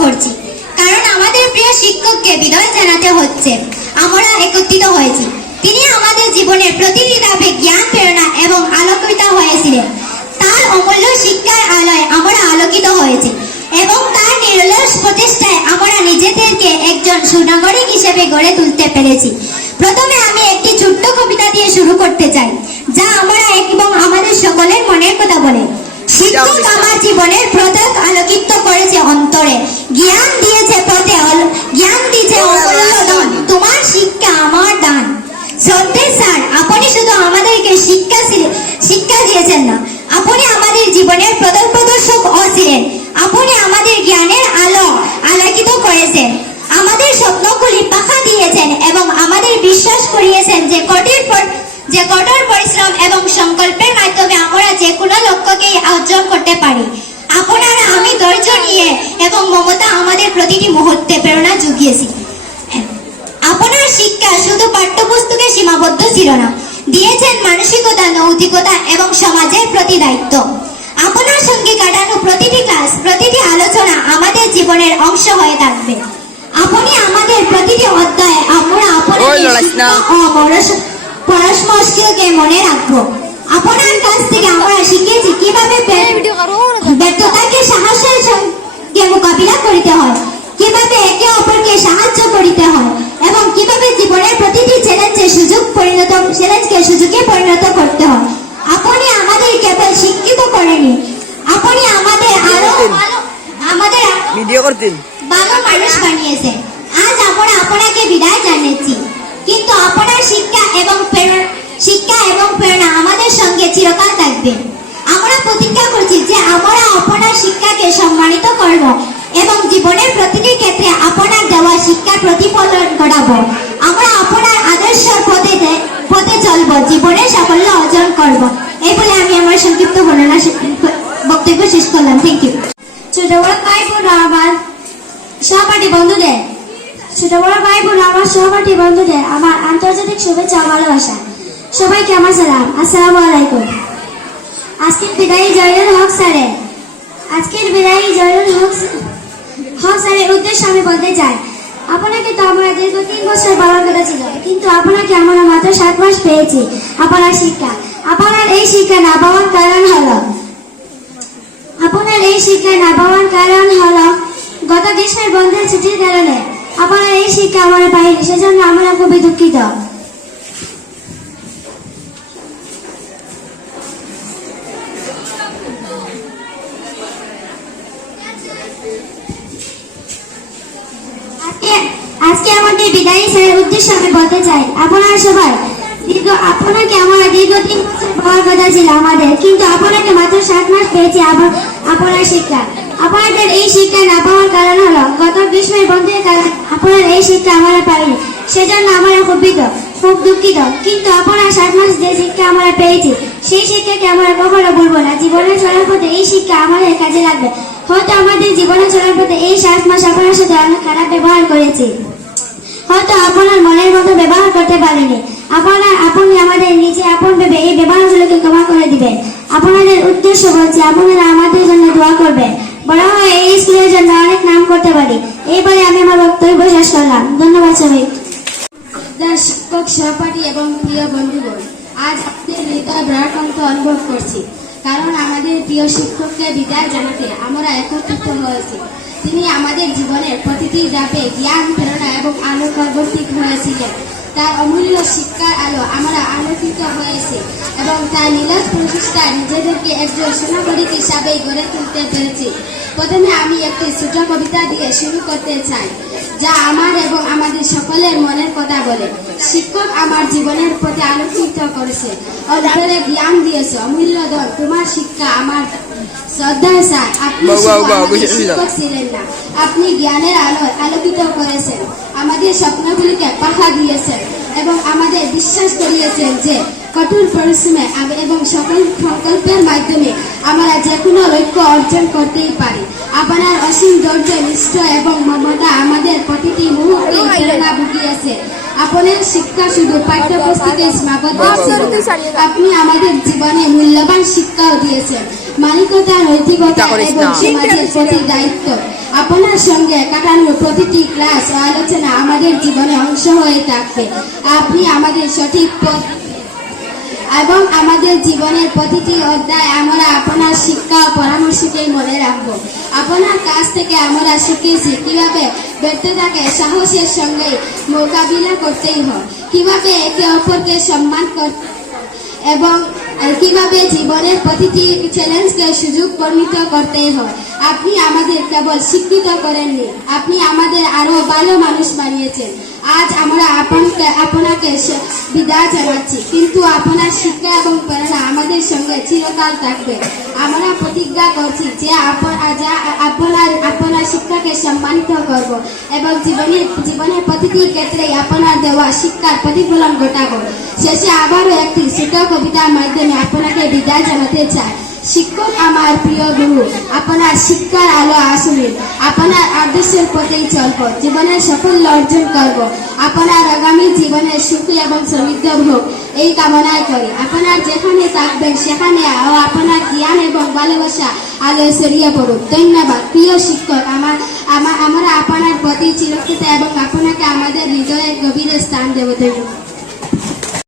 করছি, কারণ আমাদের প্রিয় শিক্ষককে বিদায় জানাতে হচ্ছে। আমরা একত্রিত হয়েছি। তিনি আমাদের জীবনের প্রতিটি ধাপে জ্ঞান, প্রেরণা এবং আলোকিত হয়েছিলেন। তার অমূল্য শিক্ষার আলোয় আমরা আলোকিত হয়েছি এবং তার নিরলস প্রচেষ্টায় আমরা নিজেদেরকে একজন সুনাগরিক হিসেবে গড়ে তুলতে পেরেছি। প্রথমে আমি একটি ছোট্ট কবিতা দিয়ে শুরু করতে চাই, যা আমরা এবং আমাদের সকলের মনের কথা বলে। শিক্ষক আমার জীবনের প্রত্যেক আলোকিত করেছে অন্তরে, জ্ঞান দিয়েছে পথে, জ্ঞান দিয়েছে অমূল্য দান, তোমার শিক্ষা আমার দান। শ্রদ্ধেয় স্যার, আপনি শুধু আমাদেরকে শিক্ষা দিয়েছেন না, আপনি আমাদের জীবনের পথ প্রদর্শক ছিলেন। আপনি আমাদের জ্ঞানের আলো আলোকিত করেছেন, আমাদের স্বপ্নগুলি পাখা দিয়েছেন এবং আমাদের বিশ্বাস করিয়েছেন যে কঠোর পরিশ্রম এবং সংকল্পের মাধ্যমে আমরা যে কোনো লক্ষ্যকেই অর্জন করতে পারি। আপনারা আমি ধৈর্য নিয়ে এবং মমতা আমাদের প্রতিটি মুহূর্তে প্রেরণা জুগিয়েছি। আপনার শিক্ষা শুধু পাঠ্যপুস্তকে সীমাবদ্ধ ছিল না, দিয়েছেন মানসিকতা, নৈতিকতা এবং সমাজের প্রতি দায়িত্ব। আপনার সঙ্গে কাটানো প্রতিটি ক্লাস, প্রতিটি আলোচনা আমাদের জীবনের অংশ হয়ে থাকবে। আপনি আমাদের প্রতিটি অধ্যায়ে আমরা পরস্পরকে মনে রাখবো। আপনার কাছ থেকে আমরা শিখেছি কিভাবে ব্যর্থতাকে সাহসের সঙ্গে মোকাবিলা করতে হয়, কিভাবে একে অপরকে সাহায্য করতে হয় এবং কিভাবে জীবনের প্রতিটি চ্যালেঞ্জকে সুযোগে পরিণত করতে হয়। আপনি আমাদের কেবল শিক্ষিত করেনি, আপনি আমাদের আরো ভালো মানুষ বানিয়েছেন। আজ আমরা আপনাকে বিদায় জানাচ্ছি, কিন্তু আপনার শিক্ষা এবং প্রেরণা আমাদের সঙ্গে চিরকাল থাকবে। আমরা প্রতিজ্ঞা করছি যে আমরা আপনার শিক্ষাকে সম্মানিত করব এবং জীবনের প্রতিটি ক্ষেত্রে আপনার দেওয়া শিক্ষার প্রতিফলন ঘটাবো। আমরা আপনার আদর্শের পথে চলব, জীবনে সাফল্য অর্জন করব। এই বলে আমি আমার সংক্ষিপ্ত বক্তব্য শেষ করলাম। Thank you. ছোট বড় ভাই বোন আমার সহপাঠী বন্ধুদের আমার আন্তর্জাতিক শুভেচ্ছা ও ভালোবাসা। সবাইকে আমার সালাম, আসসালামু আলাইকুম। আজকের বিদায়ী জয়নুল হক স্যারের উদ্দেশ্যে আমি বলতে চাই, আপনাকে তো আমরা দীর্ঘ 3 বছর পালন কথা ছিল, কিন্তু আপনাকে আমরা মাত্র 7 মাস পেয়েছি। আপনার এই শিক্ষা না পাওয়ার কারণ হলো গত গ্রীষ্মের বন্ধের ছুটির কারণে আপনার এই শিক্ষা আমরা পাইনি, সেজন্য আমরা খুবই দুঃখিত। আজকে আমাদের বিদায়ী স্যারের উদ্দেশ্যে আমি বলতে চাই, আপনারা সবাই আপনাকে আমরা দীর্ঘ 3 বছর পাওয়ার কথা ছিল আমাদের, কিন্তু আপনাকে মাত্র 7 মাস পেয়েছি আপনার শিক্ষা। আপনাদের এই শিক্ষা না পাওয়ার কারণ হলো গত গ্রীষ্মের বন্ধের কারণে আপনার এই শিক্ষা আমরা পাইনি, সেজন্য আমরা খুব দুঃখিত। কিন্তু আপনার 7 মাস যে শিক্ষা আমরা পেয়েছি, সেই শিক্ষাকে আমরা কখনো ভুলবো না। জীবনে চলার পথে এই শিক্ষা আমাদের কাজে লাগবে। হয়তো আমাদের জীবনে চলার পথে এই 7 মাস আপনার সাথে অনেক খারাপ ব্যবহার করেছি, হয়তো আপনার মনের মতো ব্যবহার করতে পারেনি। আপনি আমাদের নিজে আপন ভেবে এই ব্যবহারগুলোকে ক্ষমা করে দিবেন। আপনাদের উদ্দেশ্য বলছি, আপনারা আমাদের জন্য দোয়া করবেন, বড় হয়ে এই স্কুলের জন্য অনেক নাম করতে পারি। এই বলে আমি আমার বক্তব্য শেষ করলাম। ধন্যবাদ সবাই। শিক্ষক, সহপাঠী এবং প্রিয় বন্ধুগণ, আজ আপনাদের হৃদয় ভারাক্রান্ত অনুভব করছি, কারণ আমাদের প্রিয় শিক্ষককে বিদায় জানাতে আমরা একত্রিত হয়েছি। তিনি আমাদের জীবনের প্রতিটি ধাপে জ্ঞান, প্রেরণা এবং আলোর প্রবর্তিত হয়েছিলেন। তার অমূল্য শিক্ষার আলো আমরা আলোকিত হয়েছি এবং তার নিরলস প্রচেষ্টায় নিজেদেরকে একজন সুনাগরিক হিসাবে গড়ে তুলতে পেরেছি। প্রথমে আমি একটি ছোট কবিতা দিয়ে শুরু করতে চাই, যা আমার এবং আমাদের সকলের মনের কথা বলে। শিক্ষক আমার জীবনের প্রতি আলোকিত করেছে, অন্তরে জ্ঞান দিয়েছে, অমূল্য ধন, তোমার শিক্ষা আমার। শ্রদ্ধায় স্যার, আপনি শিক্ষক ছিলেন না, আপনি জ্ঞানের আলোয় আলোকিত করেছেন, আমাদের স্বপ্নগুলিকে পাখা দিয়েছেন এবং আমাদের বিশ্বাস করিয়েছেন যে কঠোর পরিশ্রমে এবং সকল সংকল্পের মাধ্যমে আমরা যে কোনো লক্ষ্য অর্জন করতেই পারি। আপনার অসীম ধৈর্য, নিষ্ঠা এবং মমতা আমাদের প্রতিটি মুহূর্তে প্রেরণা জুগিয়েছে। আপনার শিক্ষা শুধু পাঠ্যপুস্তকে সীমাবদ্ধ ছিল, আপনি আমাদের জীবনে মূল্যবান শিক্ষাও দিয়েছেন, মানবিকতা, নৈতিকতা এবং সমাজের প্রতি দায়িত্ব। আপনার সঙ্গে কাটানো প্রতিটি ক্লাস ও আলোচনা আমাদের জীবনে অংশ হয়ে থাকবে। আপনি আমাদের সঠিক পথ এবং আমাদের জীবনের প্রতিটি অধ্যায় আমরা আপনার শিক্ষা ও পরামর্শকে মনে রাখবো। আপনার কাছ থেকে আমরা শিখেছি কিভাবে ব্যর্থতাকে সাহসের সঙ্গে মোকাবিলা করতেই হয়, কিভাবে একে অপরকে সম্মান করতে এবং কিভাবে জীবনের প্রতিটি চ্যালেঞ্জকে সুযোগ পরিণত করতে হয়। আপনি আমাদের কেবল শিক্ষিত করেননি, আপনি আমাদের আরো ভালো মানুষ বানিয়েছেন। আজ আমরা আপনাকে বিদায় জানাচ্ছি, কিন্তু আপনার শিক্ষা এবং প্রেরণা আমাদের সঙ্গে চিরকাল থাকবে। আমরা প্রতিজ্ঞা করছি যে আপনার শিক্ষাকে সম্মানিত করব এবং জীবনের প্রতিটি ক্ষেত্রে আপনার দেওয়া শিক্ষার প্রতিফলন ঘটাবো। শেষে আবারও একটি ছোট কবিতার মাধ্যমে আপনাকে বিদায় জানাতে চাই। শিক্ষক আমার প্রিয় গুরু, আপনার শিক্ষার আলো আসুন, আপনার আদর্শের পথেই চলব, জীবনের সাফল্য অর্জন করব। আপনার আগামী জীবনের সুখী এবং সমৃদ্ধ হোক এই কামনায় করি। আপনার যেখানে থাকবেন সেখানে আপনার জ্ঞান এবং ভালোবাসা আলোয় ছড়িয়ে পড়ুক। ধন্যবাদ প্রিয় শিক্ষক। আমরা আপনার প্রতি চিরকৃত এবং আপনাকে আমাদের হৃদয়ের গভীরে স্থান দেব। ধন্যবাদ।